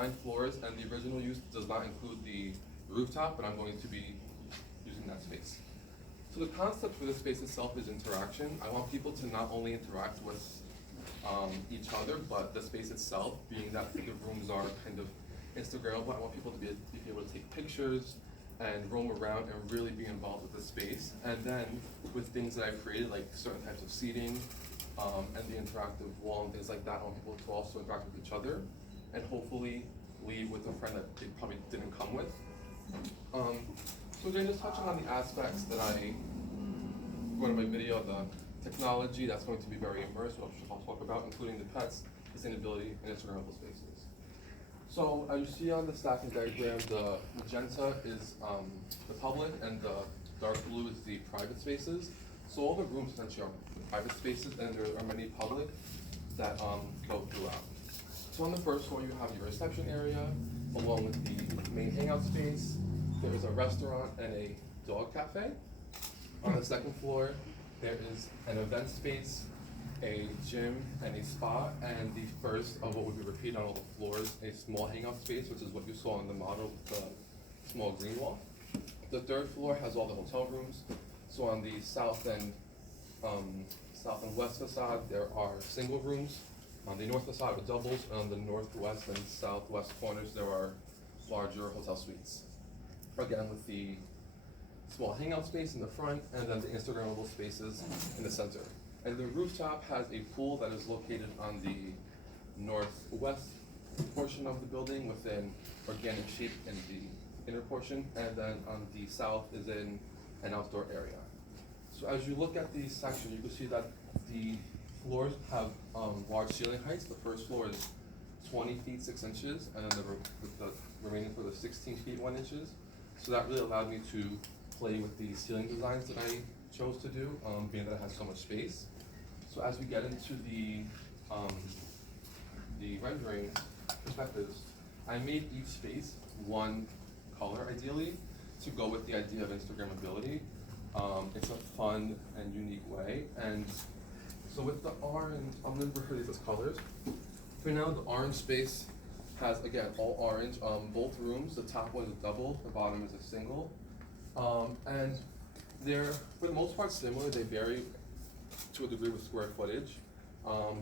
9 floors, and the original use does not include the rooftop, but I'm going to be using that space. So the concept for this space itself is interaction. I want people to not only interact with each other, but the space itself, being that the rooms are kind of Instagrammable. I want people to be able to take pictures and roam around and really be involved with the space. And then with things that I've created, like certain types of seating and the interactive wall and things like that, I want people to also interact with each other and hopefully leave with a friend that they probably didn't come with. So again, just touching on the aspects that I wrote in my video, the technology that's going to be very immersive, which I'll talk about, including the pets, sustainability, and Instagrammable spaces. So as you see on the stacking diagram, the magenta is the public and the dark blue is the private spaces. So all the rooms essentially are private spaces, and there are many public that go throughout. So on the first floor, you have your reception area, along with the main hangout space. There is a restaurant and a dog cafe. On the second floor, there is an event space, a gym, and a spa, and the first of what would be repeated on all the floors, a small hangout space, which is what you saw in the model with the small green wall. The third floor has all the hotel rooms. So on the south and west facade, there are single rooms. On the north facade with doubles, and on the northwest and southwest corners, there are larger hotel suites. Again, with the small hangout space in the front, and then the Instagrammable spaces in the center. And the rooftop has a pool that is located on the northwest portion of the building with an organic shape in the inner portion, and then on the south is in an outdoor area. So as you look at the section, you can see that the floors have large ceiling heights. The first floor is 20 feet 6 inches, and then the remaining floor is 16 feet 1 inches. So that really allowed me to play with the ceiling designs that I chose to do, being that it has so much space. So as we get into the rendering perspectives, I made each space one color ideally to go with the idea of Instagrammability. It's a fun and unique way. And so with the orange, I'm going to refer to these as colors. For now, the orange space has, again, all orange. Both rooms, the top one is a double, the bottom is a single. And they're, for the most part, similar. They vary to a degree with square footage.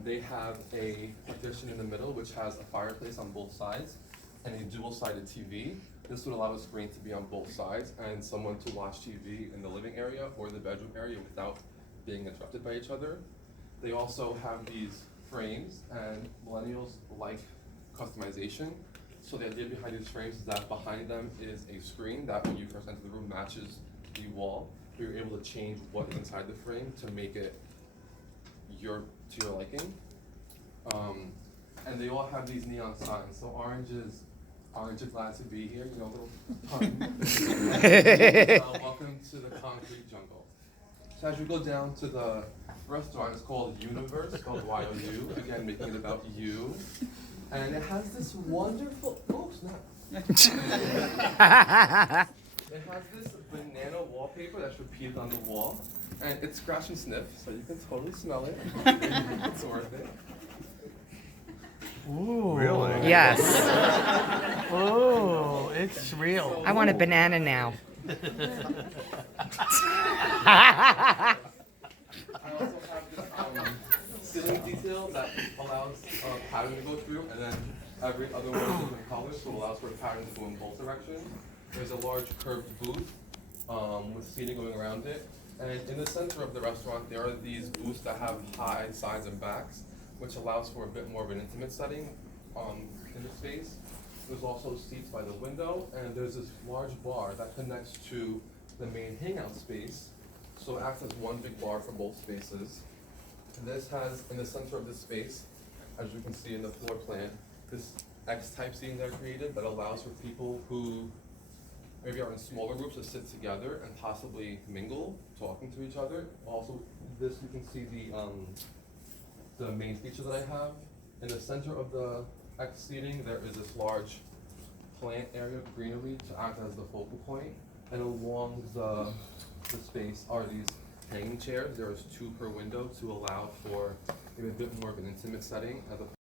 They have a partition in the middle, which has a fireplace on both sides and a dual-sided TV. This would allow a screen to be on both sides and someone to watch TV in the living area or the bedroom area without being interrupted by each other. They also have these frames, and millennials like customization. So the idea behind these frames is that behind them is a screen that when you first enter the room matches the wall. You're able to change what is inside the frame to make it to your liking. And they all have these neon signs. So orange is glad to be here, you know, little pun. Welcome to the concrete jungle. So as you go down to the restaurant, it's called Universe, spelled Y-O-U, again making it about you. And it has this wonderful, oh snap. It has this banana wallpaper that's repeated on the wall. And it's scratch and sniff, so you can totally smell it. It's worth it. Ooh. Really? Yes. Ooh, it's real. I want a banana now. I also have this ceiling detail that allows pattern to go through, and then every other one is different colors, so it allows for a pattern to go in both directions. There's a large curved booth with seating going around it. And in the center of the restaurant, there are these booths that have high sides and backs, which allows for a bit more of an intimate setting in the space. There's also seats by the window, and there's this large bar that connects to the main hangout space. So it acts as one big bar for both spaces. And this has, in the center of this space, as you can see in the floor plan, this X-type seating that I created that allows for people who maybe are in smaller groups to sit together and possibly mingle, talking to each other. Also, this you can see the main feature that I have. In the center of the X seating, there is this large plant area, greenery, to act as the focal point. And along the space are these hanging chairs. There is 2 per window to allow for maybe a bit more of an intimate setting as a